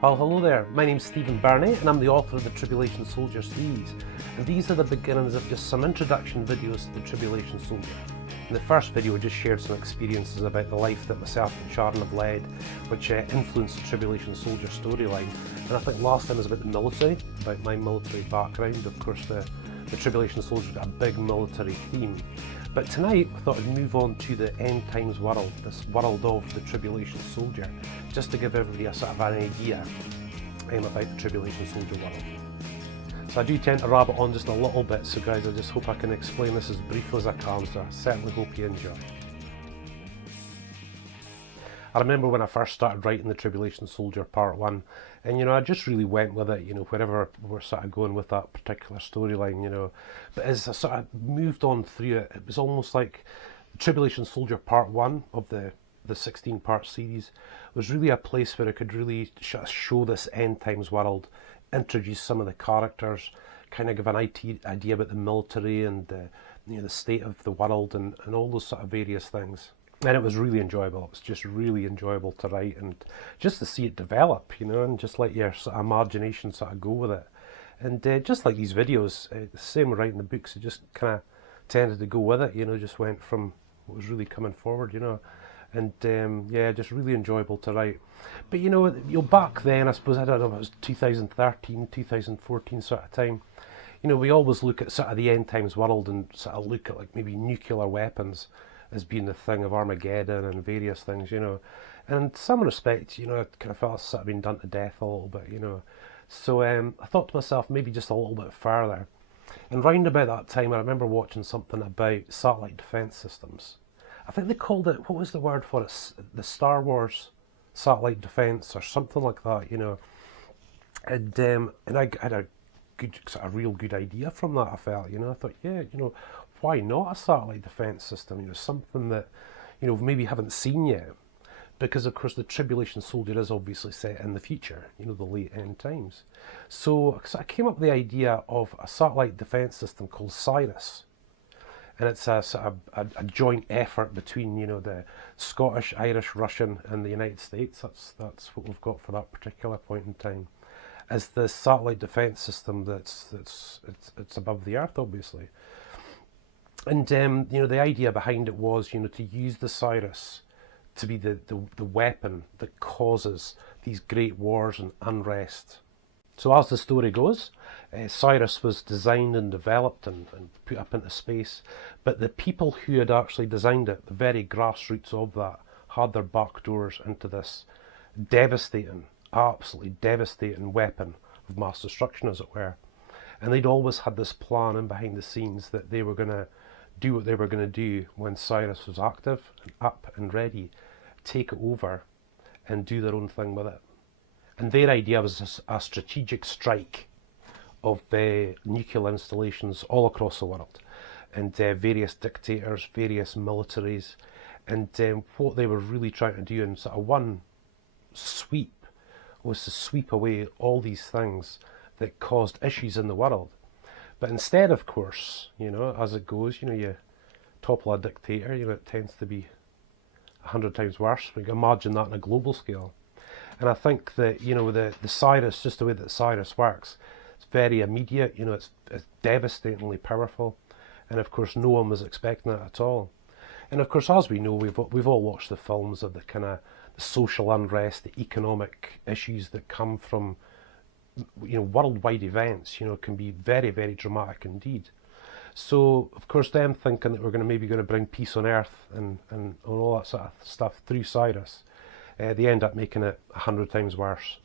Well, hello there, my name's Stephen Birnie and I'm the author of the Tribulation Soldier series, and these are the beginnings of just some introduction videos to the Tribulation Soldier. In the first video I just shared some experiences about the life that myself and Sharon have led, which influenced the Tribulation Soldier storyline, and I think last time was about the military, about my military background. Of course the Tribulation Soldier's got a big military theme. But tonight I thought I'd move on to the end times world, this world of the Tribulation Soldier, just to give everybody a sort of an idea about the Tribulation Soldier world. So I do tend to rabbit on just a little bit, so guys, I just hope I can explain this as briefly as I can, so I certainly hope you enjoy. I remember when I first started writing the Tribulation Soldier Part 1, and I just really went with it, wherever we're sort of going with that particular storyline, But as I sort of moved on through it, it was almost like the Tribulation Soldier Part 1 of the 16-part series was really a place where I could really show this end times world, introduce some of the characters, kind of give an idea about the military and the state of the world and all those sort of various things. And it was really enjoyable. It was just really enjoyable to write and just to see it develop, and just let your sort of imagination sort of go with it. And just like these videos, the same with writing the books, it just kind of tended to go with it, just went from what was really coming forward, And yeah, just really enjoyable to write. But back then, I suppose, I don't know, it was 2013, 2014 sort of time. We always look at sort of the end times world and sort of look at like maybe nuclear weapons as being the thing of Armageddon and various things, And in some respects, I kind of felt it's sort of been done to death a little bit, So I thought to myself, maybe just a little bit further. And round about that time, I remember watching something about Satellite Defence Systems. I think they called it, what was the word for it? The Star Wars Satellite Defence or something like that, And I had a good, sort of real good idea from that, I felt, I thought, yeah, why not a satellite defence system? Something that, maybe haven't seen yet. Because, of course, the Tribulation Soldier is obviously set in the future, the late end times. So I came up with the idea of a satellite defence system called Cyrus. And it's a sort of a joint effort between, the Scottish, Irish, Russian and the United States. That's what we've got for that particular point in time. As the satellite defence system it's above the earth, obviously. And the idea behind it was, to use the Cyrus to be the weapon that causes these great wars and unrest. So as the story goes, Cyrus was designed and developed and put up into space, but the people who had actually designed it, the very grassroots of that, had their back doors into this devastating, absolutely devastating weapon of mass destruction, as it were. And they'd always had this plan in behind the scenes that they were going to do what they were going to do when Cyrus was active and up and ready, take it over and do their own thing with it. And their idea was a strategic strike of nuclear installations all across the world, and various dictators, various militaries, and what they were really trying to do in sort of one sweep was to sweep away all these things that caused issues in the world. But instead, of course, as it goes, you topple a dictator, it tends to be 100 times worse. We can imagine that on a global scale. And I think that, the Cyrus, just the way that Cyrus works, it's very immediate, it's devastatingly powerful. And of course, no one was expecting it at all. And of course, as we know, we've all watched the films of the kind of the social unrest, the economic issues that come from worldwide events, can be very, very dramatic indeed. So, of course, them thinking that we're going to bring peace on Earth and all that sort of stuff through Cyrus, they end up making it 100 times worse.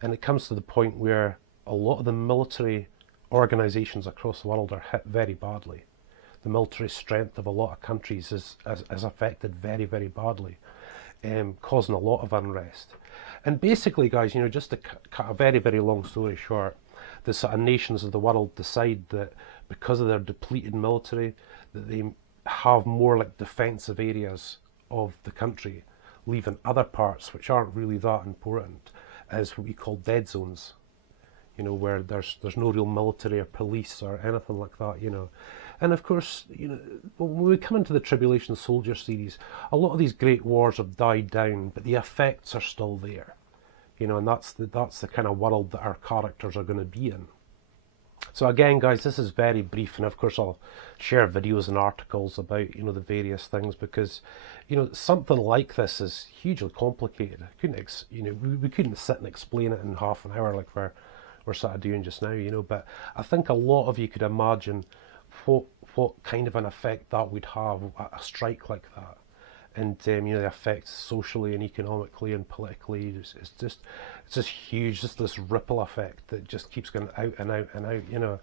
And it comes to the point where a lot of the military organisations across the world are hit very badly. The military strength of a lot of countries is affected very, very badly, causing a lot of unrest. And basically, guys, just to cut a very, very long story short, the sort of nations of the world decide that because of their depleted military, that they have more like defensive areas of the country, leaving other parts which aren't really that important as what we call dead zones, where there's no real military or police or anything like that, And of course, when we come into the Tribulation Soldier series, a lot of these great wars have died down, but the effects are still there. you know, and that's the kind of world that our characters are going to be in. So again, guys, this is very brief, and of course I'll share videos and articles about, you know, the various things, because, you know, something like this is hugely complicated. I couldn't, you know, we couldn't sit and explain it in half an hour like we're sort of doing just now, you know. But I think a lot of you could imagine what kind of an effect that would have, a strike like that. And you know, the effects socially and economically and politically, it's just huge, just this ripple effect that just keeps going out and out and out, you know.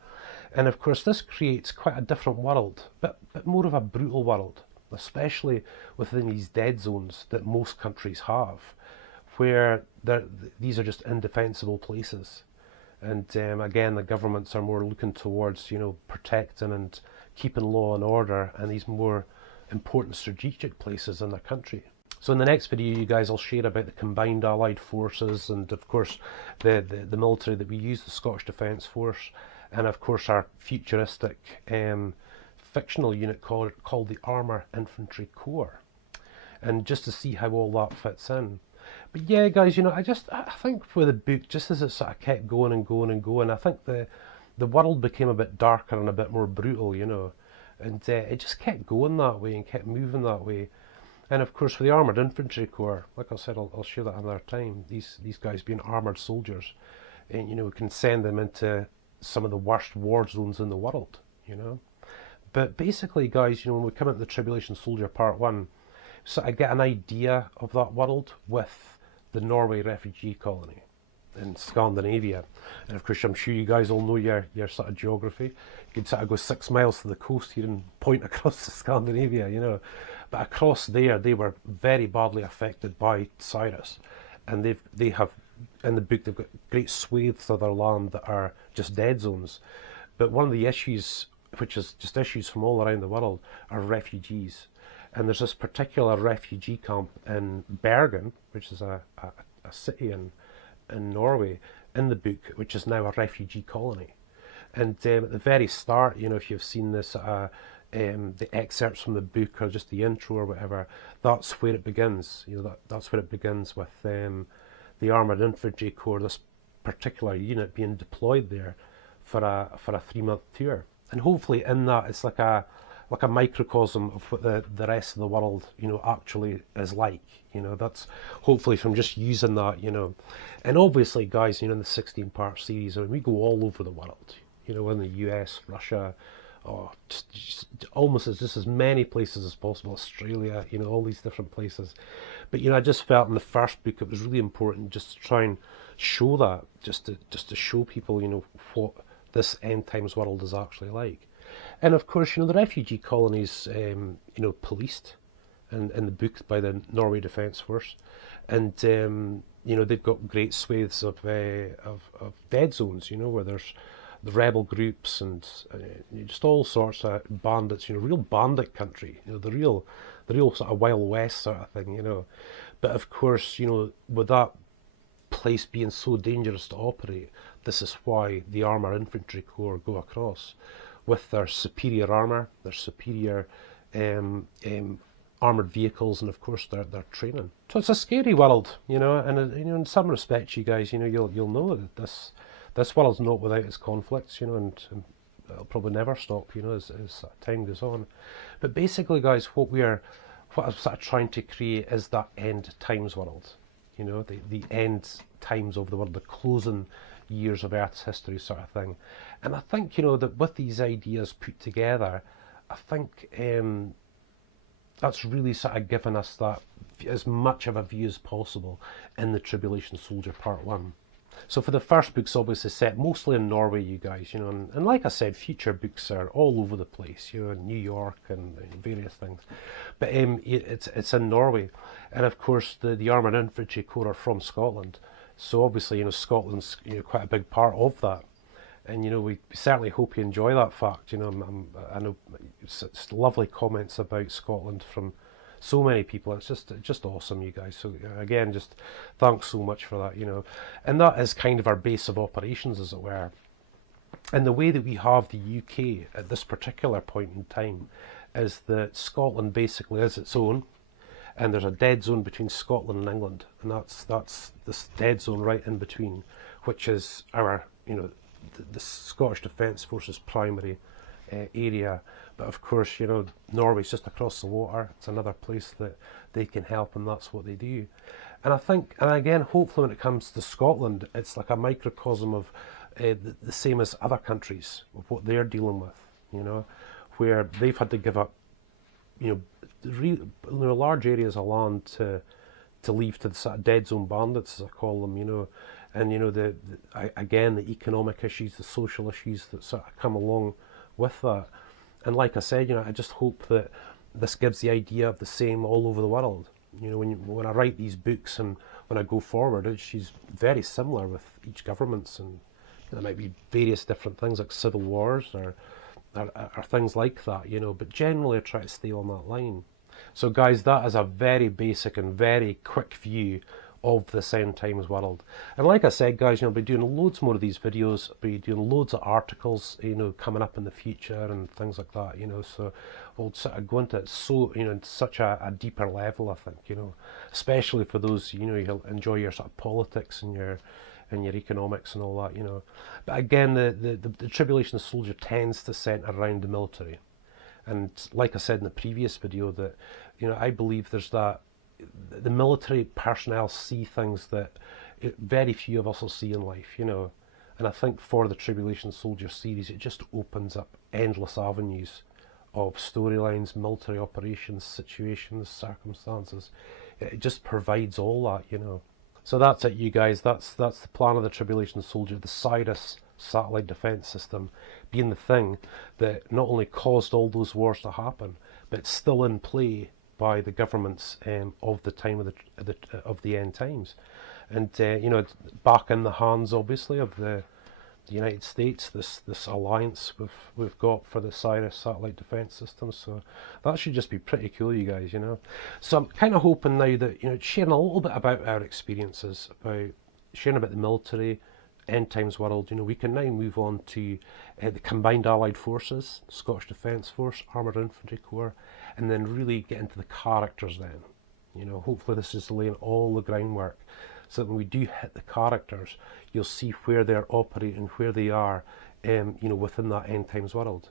And of course this creates quite a different world, but more of a brutal world, especially within these dead zones that most countries have, where these are just indefensible places. And again, the governments are more looking towards, you know, protecting and keeping law and order in these more important strategic places in the country. So in the next video, you guys, I'll share about the combined Allied forces, and of course the military that we use, the Scottish Defence Force, and of course our futuristic fictional unit called the Armour Infantry Corps, and just to see how all that fits in. But yeah, guys, you know, I think for the book, just as it sort of kept going and going and going, I think the world became a bit darker and a bit more brutal, you know. And it just kept going that way and kept moving that way. And of course, for the Armoured Infantry Corps, like I said, I'll share that another time. These guys being armoured soldiers, and you know, we can send them into some of the worst war zones in the world, you know. But basically, guys, you know, when we come into the Tribulation Soldier Part 1, so I get an idea of that world with the Norway refugee colony in Scandinavia. And of course, I'm sure you guys all know your sort of geography. You could sort of go 6 miles to the coast here and point across to Scandinavia, you know. But across there, they were very badly affected by Cyrus, and they have in the book they've got great swathes of their land that are just dead zones. But one of the issues, which is just issues from all around the world, are refugees. And there's this particular refugee camp in Bergen, which is a city in Norway, in the book, which is now a refugee colony. And at the very start, you know, if you've seen this, the excerpts from the book or just the intro or whatever, that's where it begins. You know, that's where it begins with the Armoured Infantry Corps, this particular unit being deployed there for a 3-month tour. And hopefully in that, it's like a microcosm of what the rest of the world, you know, actually is like. You know, that's hopefully from just using that, you know. And obviously, guys, you know, in the 16-part series, I mean, we go all over the world. You know, in the US, Russia, just almost as many places as possible, Australia, you know, all these different places. But you know, I just felt in the first book it was really important just to try and show that, just to show people, you know, what this end times world is actually like. And of course, you know, the refugee colonies, you know, policed in the book by the Norway Defence Force, and you know, they've got great swathes of dead zones, you know, where there's the rebel groups and just all sorts of bandits, you know, real bandit country, you know, the real sort of Wild West sort of thing, you know. But of course, you know, with that place being so dangerous to operate, this is why the Armour Infantry Corps go across with their superior armour, their superior armoured vehicles, and of course their training. So it's a scary world, you know, and you know, in some respects, you guys, you know, you'll know that this world's not without its conflicts, you know, and it'll probably never stop, you know, as time goes on. But basically, guys, what I'm sort of trying to create is that end times world, you know, the end times of the world, the closing years of Earth's history sort of thing. And I think, you know, that with these ideas put together, I think that's really sort of given us that as much of a view as possible in the Tribulation Soldier Part 1. So for the first book's obviously set mostly in Norway, you guys, you know, and like I said, future books are all over the place, you know, in New York and various things. But it's in Norway, and of course the Armoured Infantry Corps are from Scotland, so obviously, you know, Scotland's, you know, quite a big part of that. And you know, we certainly hope you enjoy that fact. You know, I know it's lovely comments about Scotland from so many people. It's just awesome, you guys. So again, just thanks so much for that. You know, and that is kind of our base of operations, as it were. And the way that we have the UK at this particular point in time is that Scotland basically is its own, and there's a dead zone between Scotland and England, and that's this dead zone right in between, which is our, you know, the Scottish Defence Force's primary area. But of course, you know, Norway's just across the water. It's another place that they can help, and that's what they do. And I think, and again, hopefully when it comes to Scotland, it's like a microcosm of the same as other countries, of what they're dealing with, you know, where they've had to give up, you know, large areas of land to leave to the sort of dead zone bandits, as I call them, you know. And, you know, again, the economic issues, the social issues that sort of come along with that. And like I said, you know, I just hope that this gives the idea of the same all over the world. You know, when I write these books and when I go forward, it's very similar with each government's, and there might be various different things like civil wars or things like that, you know, but generally I try to stay on that line. So guys, that is a very basic and very quick view of this end times world. And like I said, guys, you know, I'll be doing loads more of these videos. I'll be doing loads of articles, you know, coming up in the future and things like that, you know. So we'll sort of go into it, so, you know, in such a deeper level, I think, you know, especially for those, you know, who enjoy your sort of politics and your economics and all that, you know. But again, the Tribulation Soldier tends to centre around the military. And like I said in the previous video, that, you know, I believe there's that the military personnel see things that very few of us will see in life, you know. And I think for the Tribulation Soldier series, it just opens up endless avenues of storylines, military operations, situations, circumstances. It just provides all that, you know. So that's it, you guys. That's the plan of the Tribulation Soldier, the Cyrus Satellite Defence System being the thing that not only caused all those wars to happen, but it's still in play by the governments of the time of the end times, and you know, it's back in the hands, obviously, of the United States. This alliance we've got for the Cyrus Satellite Defence System. So that should just be pretty cool, you guys. You know, so I'm kind of hoping now that, you know, sharing a little bit about our experiences, about sharing about the military, end times world. You know, we can now move on to the combined Allied forces, Scottish Defence Force, Armoured Infantry Corps, and then really get into the characters then. You know, hopefully this is laying all the groundwork so that when we do hit the characters, you'll see where they're operating, where they are, you know, within that end times world.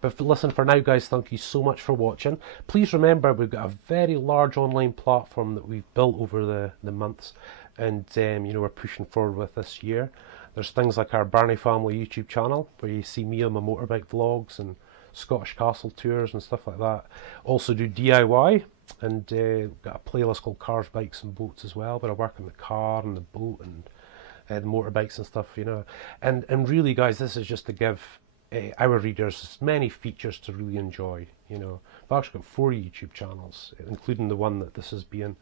But listen, for now, guys, thank you so much for watching. Please remember, we've got a very large online platform that we've built over the months, and you know, we're pushing forward with this year. There's things like our Birnie Family YouTube channel, where you see me on my motorbike vlogs and Scottish castle tours and stuff like that. Also do DIY, and got a playlist called Cars, Bikes and Boats as well, where I work on the car and the boat and the motorbikes and stuff, you know. And really, guys, this is just to give our readers as many features to really enjoy, you know. I've actually got 4 YouTube channels, including the one that this is being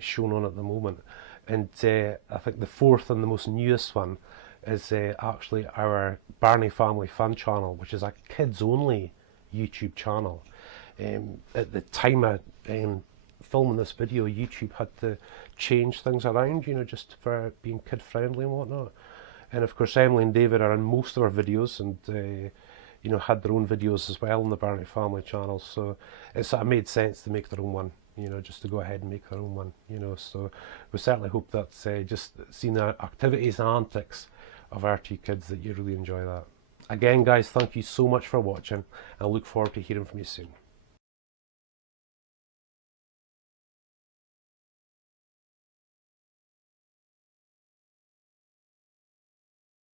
shown on at the moment. And I think the 4th and the most newest one is actually our Birnie Family Fun channel, which is a kids-only YouTube channel. At the time of filming this video, YouTube had to change things around, you know, just for being kid-friendly and whatnot. And of course, Emily and David are in most of our videos, and you know, had their own videos as well on the Birnie Family channel. So it sort of made sense to make their own one, you know, just to go ahead and make their own one, you know. So we certainly hope that's just seeing the activities and antics of our 2 kids, that you really enjoy that. Again, guys, thank you so much for watching, and I look forward to hearing from you soon.